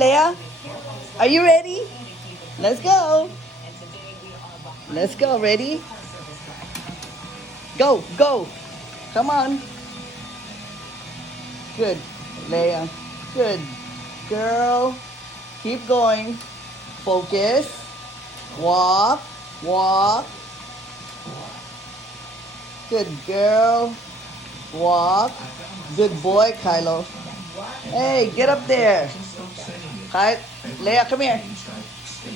Leia, are you ready? Let's go. Let's go. Ready? Go, go. Come on. Good, Leia. Good. Girl, keep going. Focus. Walk, walk. Good girl. Walk. Good boy, Kylo. Hey, get up there. Leia, come here.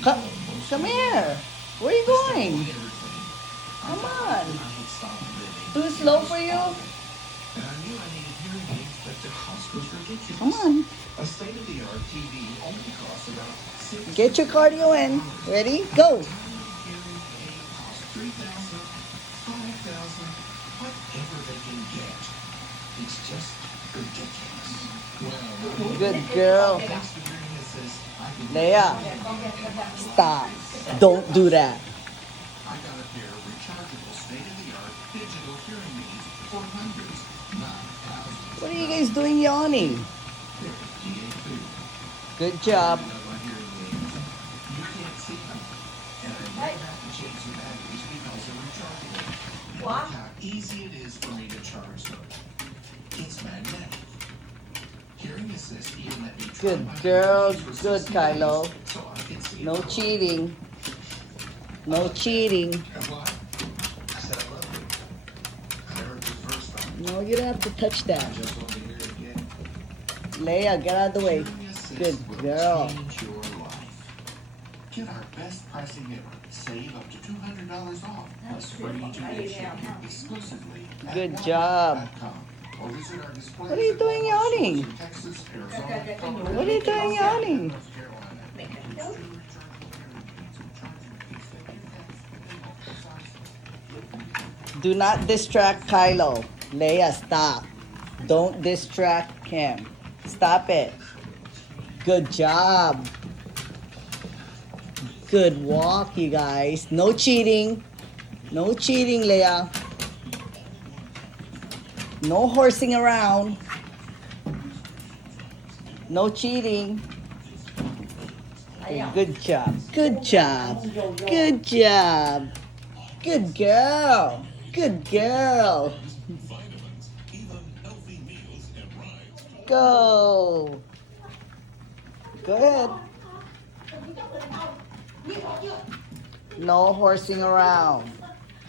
Come here. Where are you going? Come on. Too slow for you? Come on. Get your cardio in. Ready? Go. Good girl. Leia, stop. Don't do that. What are you guys doing yawning? Good job. How easy it is for me to charge them. It's magnetic. Hearing assist even let me try Good my girl. batteries for Good, 60 Kylo. days, so I can see No it. cheating. No cheating. And what? I said I love you. I never did the first time. No, you don't have to touch that. I just want to hear it again. Leia, get out of the way. Hearing assist Good will girl. change your life. Get our best pricing ever. Save up to $200 off. Plus free two-day shipping exclusively at Good job. walmart.com. Or visit our displays What are you at doing Walmart stores yawning? in Texas, Arizona, Florida, What are you doing yawning? North Carolina. Do not distract Kylo. Leia, stop. Don't distract him. Stop it. Good job. Good walk, you guys. No cheating. No cheating, Leia. No horsing around. No cheating. Okay, good job. Good job. Good job. Good girl. Good girl. Go. Go ahead. No horsing around.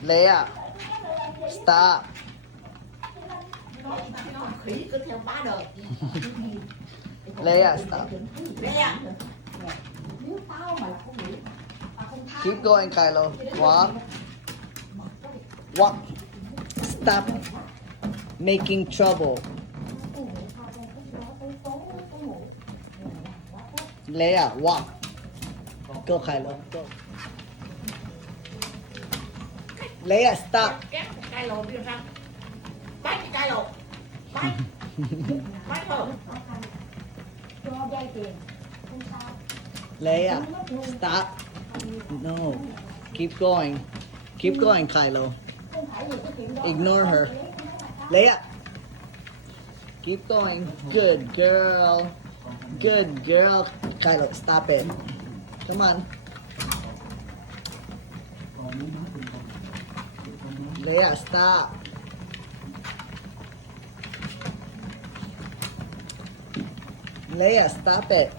Leia, stop. Leia, stop. Keep going, Kylo. Walk. Walk. Stop making trouble. Leia, walk. Go, Kylo. Go. Leia, stop. Cai lộn đi sao? Bác cai lộn. Bác. Bác không? Leia, stop. No. Keep going. Keep going, Kylo. Ignore her. Leia. Keep going. Good girl. Good girl. Kylo, stop it. Come on. Leia, stop. Leia, stop it.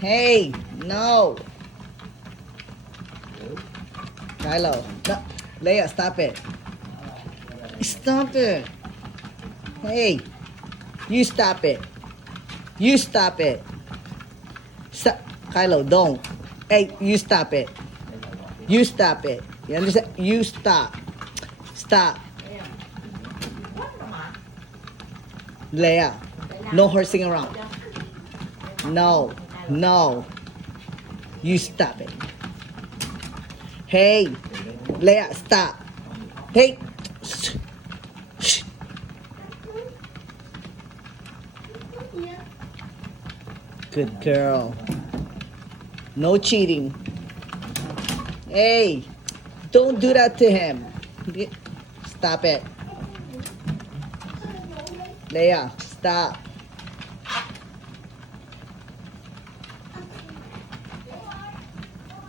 Hey, no. Kylo, no. Leia, stop it. Stop it. Hey, you stop it. You stop it. Stop. Kylo, don't. Hey, you stop it. You stop it. You understand? You stop. Stop. Leia, no horsing around. No, no. You stop it. Hey, Leia, stop. Hey. Shh. Shh. Good girl. No cheating. Hey, don't do that to him. Stop it. Leia, stop.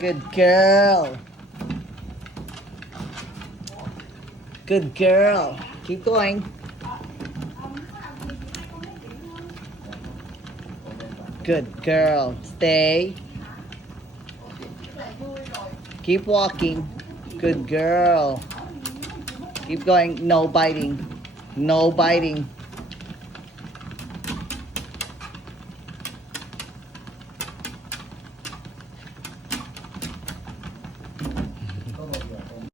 Good girl. Good girl. Keep going. Good girl. Stay. Keep walking. Good girl. Keep going. No biting. No biting.